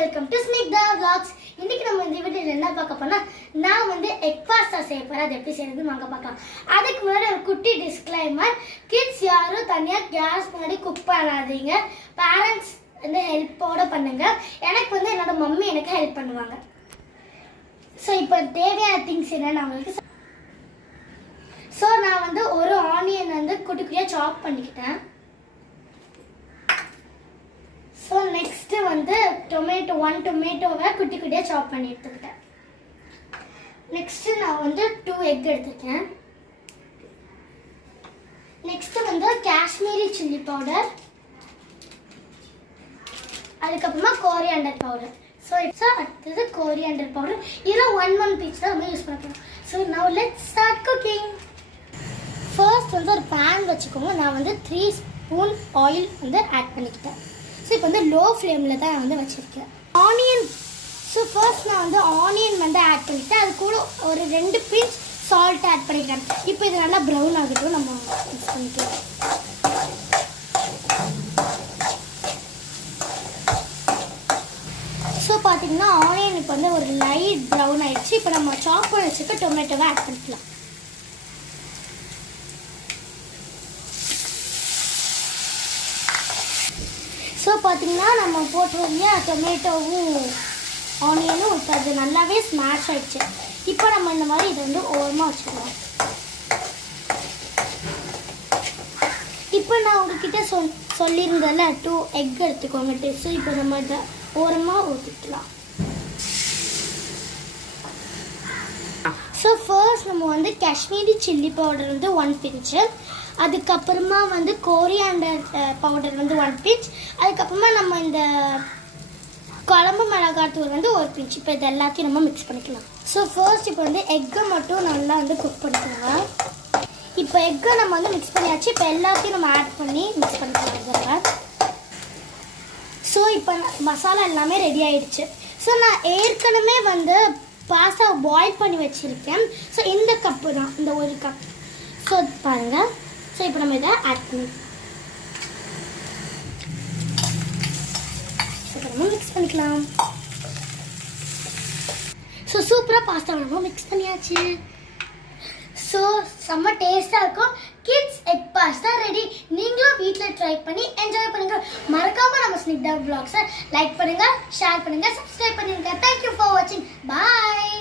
Welcome to Snigdha vlogs. இன்னைக்கு நம்ம இந்த வீடியோல என்ன பார்க்க போறோம்னா நான் வந்து எக் பாஸ்தா செய்ய போறேன். அது எப்படி செய்யறதுன்னு வாங்க பார்க்கலாம். அதுக்கு முன்னாடி ஒரு குட்டி டிஸ்க்ளைமர். கிட்ஸ் யாரும் தனியா கேஸ் முன்னாடி குக் பண்ணாதீங்க. பேரண்ட்ஸ் வந்து ஹெல்ப்போட பண்ணுங்க. எனக்கு வந்து என்னோட மம்மி எனக்கு ஹெல்ப் பண்ணுவாங்க. ஸோ இப்போ தேவையான திங்ஸ் என்னன்னு உங்களுக்கு நான் வந்து ஒரு ஆனியன் வந்து குட்டி குட்டியாக சாப் பண்ணிக்கிட்டேன். ஸோ நெக்ஸ்ட்டு வந்து ஒன் டொமேட்டோவை குட்டி குட்டியாக சாப் பண்ணி எடுத்துக்கிட்டேன். நெக்ஸ்ட்டு நான் வந்து 2 எக் எடுத்துருக்கேன். நெக்ஸ்ட்டு வந்து காஷ்மீரி சில்லி பவுடர், அதுக்கப்புறமா கோரியாண்டர் பவுடர். ஸோ அடுத்தது கோரியாண்டர் பவுடர். இதில் 1 பீஸ் தான் நம்ம யூஸ் பண்ண போகிறோம். So now let's start cooking. First வந்து ஒரு பேன் வச்சுக்கோங்க. நான் வந்து 3 ஸ்பூன் ஆயில் வந்து ஆட் பண்ணிக்கிட்டேன். ஸோ இப்போ வந்து லோ ஃப்ளேமில் தான் நான் வந்து வச்சுருக்கேன். ஆனியன் ஃபர்ஸ்ட் நான் வந்து ஆனியன் வந்து ஆட் பண்ணிக்கிட்டேன். அது கூட ஒரு 2 பிஞ்ச் சால்ட் ஆட் பண்ணிக்கிறேன். இப்போ இது நல்லா ப்ரௌன் ஆகிட்டும் நம்ம மிக்ஸ் பண்ணிக்கலாம். ஸோ பார்த்தீங்கன்னா ஆனியன் இப்போ வந்து ஒரு லைட் ப்ரௌன் ஆகிடுச்சு. இப்போ நம்ம சாப் பண்ணி வச்சுக்க டொமேட்டோவை ஆட் பண்ணிக்கலாம். ஸோ பார்த்தீங்கன்னா நம்ம போட்டுருவோம் டொமேட்டோவும் ஆனியனும் இப்போ அது நல்லாவே ஸ்மாஷ் ஆகிடுச்சு. இப்போ நம்ம இந்த மாதிரி இதை வந்து ஓரமாக வச்சுக்கலாம். இப்போ நான் உங்ககிட்ட சொல்லியிருந்தேன்ல 2 எக் எடுத்துக்கோங்க. ஸோ இப்போ நம்ம இதை ஓரமாக ஊற்றிக்கலாம். ஸோ ஃபர்ஸ்ட் நம்ம வந்து காஷ்மீரி சில்லி பவுடர் வந்து 1 பிஞ்சு, அதுக்கப்புறமா வந்து கோரியாண்டர் பவுடர் வந்து 1 பிஞ்ச், அதுக்கப்புறமா நம்ம இந்த குழம்பு மிளகாத்தூள் வந்து 1 பிஞ்ச். இப்போ இது எல்லாத்தையும் நம்ம மிக்ஸ் பண்ணிக்கலாம். ஸோ ஃபர்ஸ்ட் இப்போ வந்து எக்கை மட்டும் நல்லா வந்து குக் பண்ணிக்கலாம். இப்போ எக்கை நம்ம வந்து மிக்ஸ் பண்ணியாச்சு. இப்போ எல்லாத்தையும் நம்ம ஆட் பண்ணி மிக்ஸ் பண்ணிக்கலாம். ஸோ இப்போ மசாலா எல்லாமே ரெடி ஆகிடுச்சு. ஸோ நான் ஏற்கனவே வந்து பாஸ்தா பாயில் பண்ணி வச்சுருக்கேன். ஸோ இந்த கப்பு தான், இந்த 1 கப். ஸோ பாருங்கள். ஸோ இப்போ நம்ம இதை ஆட் பண்ணி மிக்ஸ் பண்ணிக்கலாம். ஸோ சூப்பராக பாஸ்தா நம்ம மிக்ஸ் பண்ணியாச்சு. ஸோ செம்ம டேஸ்ட்டாக இருக்கும். Kids egg pasta ready. நீங்களும் வீட்டில் ட்ரை பண்ணி என்ஜாய் பண்ணுங்கள். மறக்காமல் நம்ம ஸ்னிக்தா vlogs லைக் பண்ணுங்கள், ஷேர் பண்ணுங்கள், சப்ஸ்கிரைப் பண்ணுங்கள். தேங்க்யூ ஃபார் வாட்சிங். பாய்.